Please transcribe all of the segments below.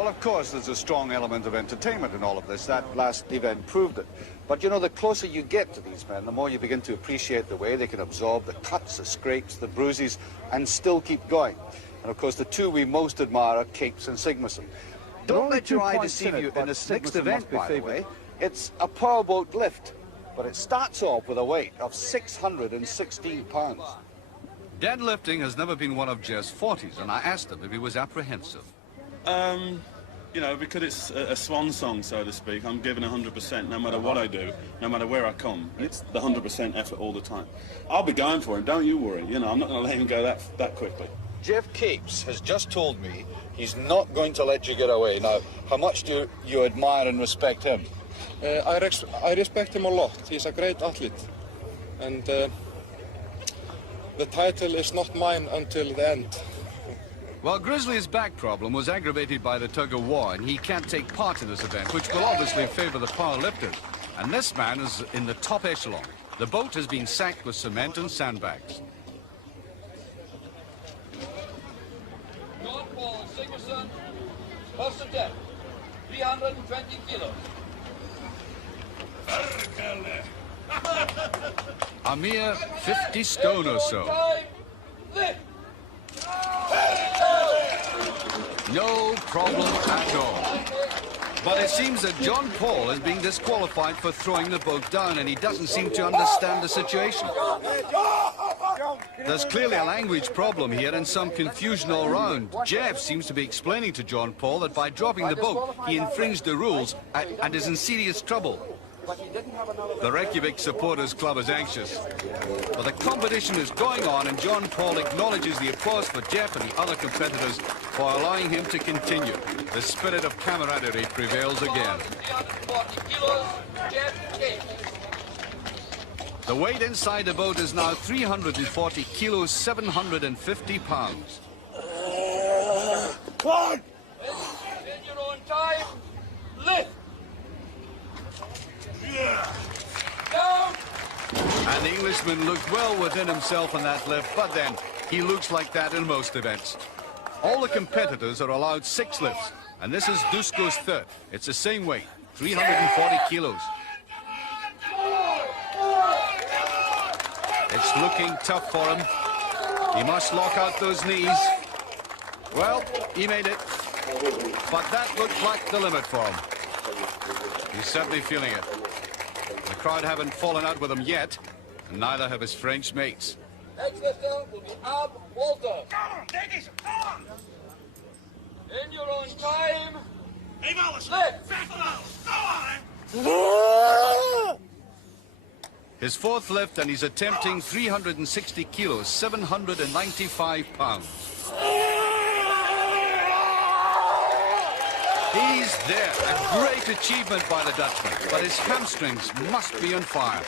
Well, of course, there's a strong element of entertainment in all of this. That last event proved it. But, you know, the closer you get to these men, the more you begin to appreciate the way they can absorb the cuts, the scrapes, the bruises, and still keep going. And, of course, the two we most admire are Capes and Sigmarsson. Don't let your eye deceive you in this next event, by the way. It's a powerboat lift, but it starts off with a weight of 616 pounds. Deadlifting has never been one of Geoff's forties, and I asked him if he was apprehensive. You know, because it's a swan song, so to speak, I'm giving 100% no matter what I do, no matter where I come. It's the 100% effort all the time. I'll be going for him, don't you worry. You know, I'm not going to let him go that quickly. Geoff Capes has just told me he's not going to let you get away. Now, how much do you admire and respect him? I respect him a lot. He's a great athlete. And the title is not mine until the end. Well, Grizzly's back problem was aggravated by the tug-of-war, and he can't take part in this event, which will obviously favor the powerlifters. And this man is in the top echelon. The boat has been sacked with cement and sandbags. Jon Pall Sigmarsson, first attempt, 320 kilos. A mere 50 stone or so. No problem at all. But it seems that Jon Pall is being disqualified for throwing the boat down, and he doesn't seem to understand the situation. There's clearly a language problem here and some confusion all round. Geoff seems to be explaining to Jon Pall that by dropping the boat, he infringed the rules and is in serious trouble. The Reykjavik Supporters Club is anxious. But the competition is going on, and Jon Pall acknowledges the applause for Geoff and the other competitors for allowing him to continue. The spirit of camaraderie prevails again. The weight inside the boat is now 340 kilos, 750 pounds. Come on! In your own time, lift! Down! And the Englishman looked well within himself in that lift, but then he looks like that in most events. All the competitors are allowed 6 lifts, and this is Dusko's third. It's the same weight, 340 kilos. It's looking tough for him. He must lock out those knees. Well, he made it, but that looked like the limit for him. He's certainly feeling it. The crowd haven't fallen out with him yet, and neither have his French mates. Next lifter will be Wolders. Come on, ladies, come on! In your own time, lift! Go on! His fourth lift, and he's attempting 360 kilos, 795 pounds. He's there, a great achievement by the Dutchman, but his hamstrings must be on fire.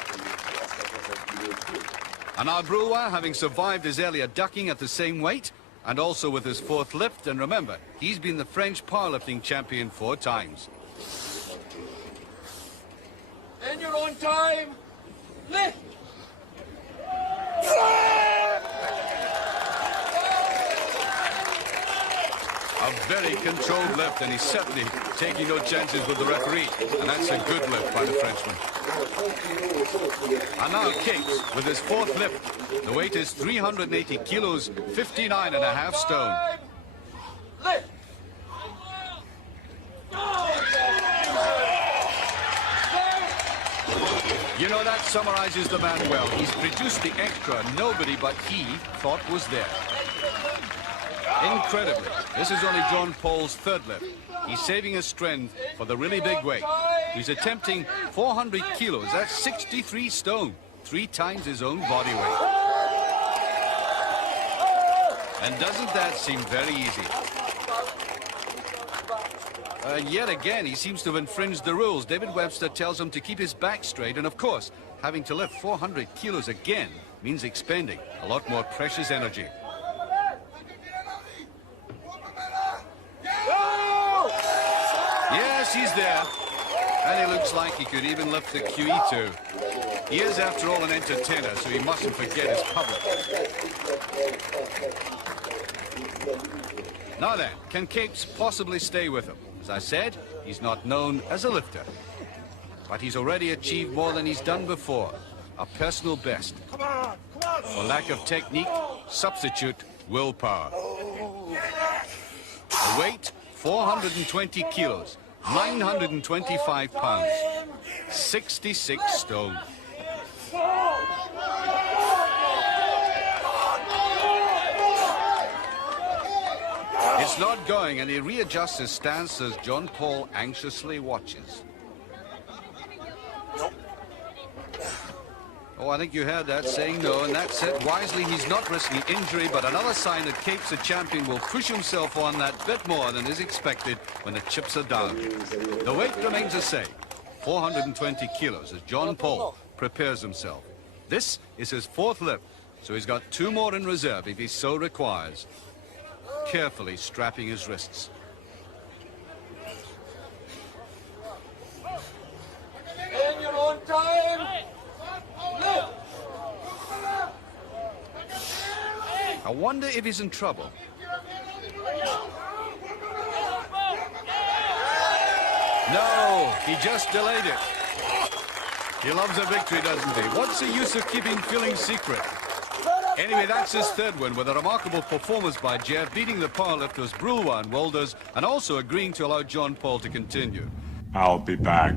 And now Brulois, having survived his earlier ducking at the same weight, and also with his fourth lift, and remember, he's been the French powerlifting champion 4 times. In your own time, lift! A very controlled lift, and he's certainly taking no chances with the referee, and that's a good lift by the Frenchman. And now Capes with his fourth lift. The weight is 380 kilos, 59.5 stone. Lift! You know, that summarizes the man well. He's produced the extra nobody but he thought was there. Incredibly, this is only Jon Pall's third lift. He's saving his strength for the really big weight. He's attempting 400 kilos, that's 63 stone, 3 times his own body weight. And doesn't that seem very easy? Yet again, he seems to have infringed the rules. David Webster tells him to keep his back straight, and of course, having to lift 400 kilos again means expending a lot more precious energy. Yes, he's there. And he looks like he could even lift the QE too. He is, after all, an entertainer, so he mustn't forget his public. Now then, can Capes possibly stay with him? As I said, he's not known as a lifter. But he's already achieved more than he's done before. A personal best. For lack of technique, substitute willpower. The weight, 420 kilos, 925 pounds, 66 stone. It's not going, and he readjusts his stance as Jon Pall anxiously watches. Oh, I think you heard that, saying no, and that's it. Wisely, he's not risking injury, but another sign that Capes, the champion, will push himself on that bit more than is expected when the chips are down. The weight remains the same, 420 kilos, as Jon Pall prepares himself. This is his fourth lift, so he's got 2 more in reserve if he so requires. Carefully strapping his wrists. In your own time. Lift. I wonder if he's in trouble. No, he just delayed it. He loves a victory, doesn't he? What's the use of keeping feelings secret? Anyway, that's his third win with a remarkable performance by Geoff, beating the powerlifters Brulois and Wolders, and also agreeing to allow Jon Pall to continue. I'll be back.